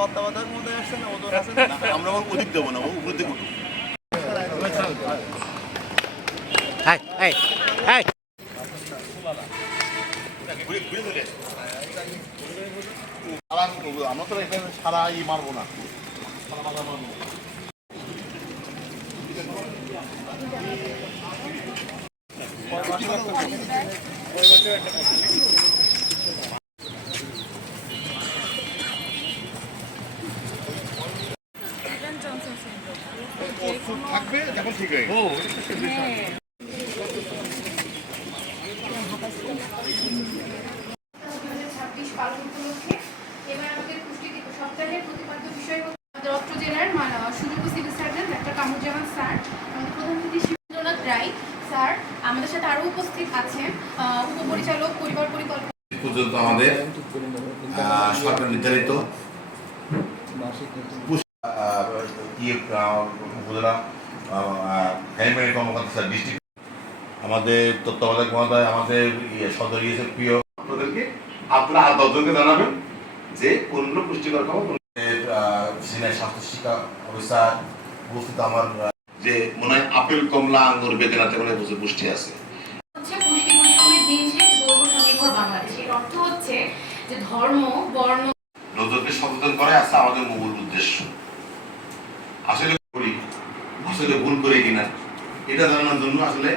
তত্ত্বাবধায়ক মধ্যে আসছে না ওদের আছে না আমরা আবার ওদিক দেবো না উপর দিকে উঠবো আমরা তো এখানে সারা মারবো না থাকবে যখন ঠিক হয়ে পালন উপলক্ষে এবার আমাদের পুষ্টি সপ্তাহের প্রতিপাদ্য বিষয় আমাদের অত্র জেলার সুযোগ্য civil surgeon doctor Kamruzzaman sir, আমাদের প্রধান অতিথি শিবেন্দ্রনাথ রায় স্যার, আমাদের সাথে আরও উপস্থিত আছেন উপপরিচালক পরিবার পরিকল্পনা পর্যন্ত আমাদের সরকার নির্ধারিত উপজেলা কর্মকর্তা ডিস্ট্রিক্ট আমাদের তত্ত্বাবধায়ক মহোদয় আমাদের সদর প্রিয় আপনাদেরকে আপনারা আর 10 জনকে জানাবেন যে কোনগুলো পুষ্টিকর খাবার সিনিয়র স্বাস্থ্য শিক্ষা অফিসার উপস্থিত আমার যে মনে হয় আপেল কমলা আঙ্গুর বেদেনাতে বলে প্রচুর পুষ্টি আছে। পুষ্টি বৈষম্যের দিন শেষ গর্ব স্বনির্ভর বাংলাদেশ। এর অর্থ হচ্ছে যে ধর্ম বর্ণ লোকজনকে সচেতন করাই আছে আমাদের মূল উদ্দেশ্য। আসলে ভুল করি কিনা এটা জানানোর জন্য আসলে